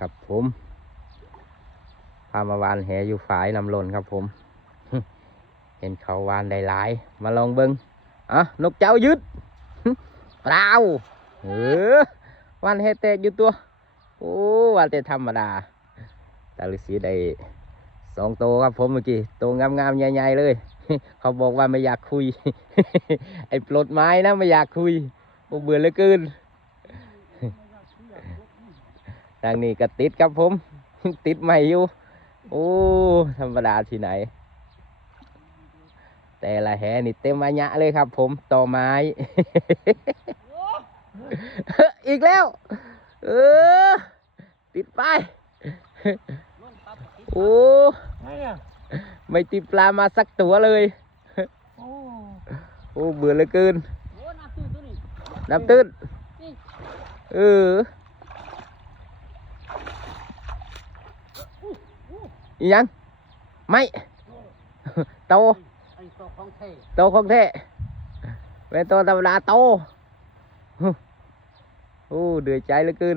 กับผมพามาวานแหอยู่ฝายนำลนครับผม เห็นเขาวานได้หลายมาลองเบิ้งนกเจ้ายึด เปล่าวานแหเตะอยู่ตัวโอ้วานเตะธรรมดาตาฤาษีได้2 โตวครับผมเมื่อกี้โตงามๆใหญ่ๆเลย เขาบอกว่าไม่อยากคุย ไอ้ปลดไม้นะไม่อยากคุยเบื่อเหลือเกิน ทางนี้ก็ติดครับผม ติดใหม่อยู่โอ้ธรรมดาที่ไหนแต่ละแหนี่เต็มอัญญะเลยครับผมต่อไม้ อีกแล้วติดไปโอ้ไม่ติดปลามาสักตัวเลยโอ้เบื่อเหลือเกินน้ำตื้นอีหยังไม่โตโตของแท้เป็นตัวธรรมดาโตโอ้เดือดใจเหลือเกิน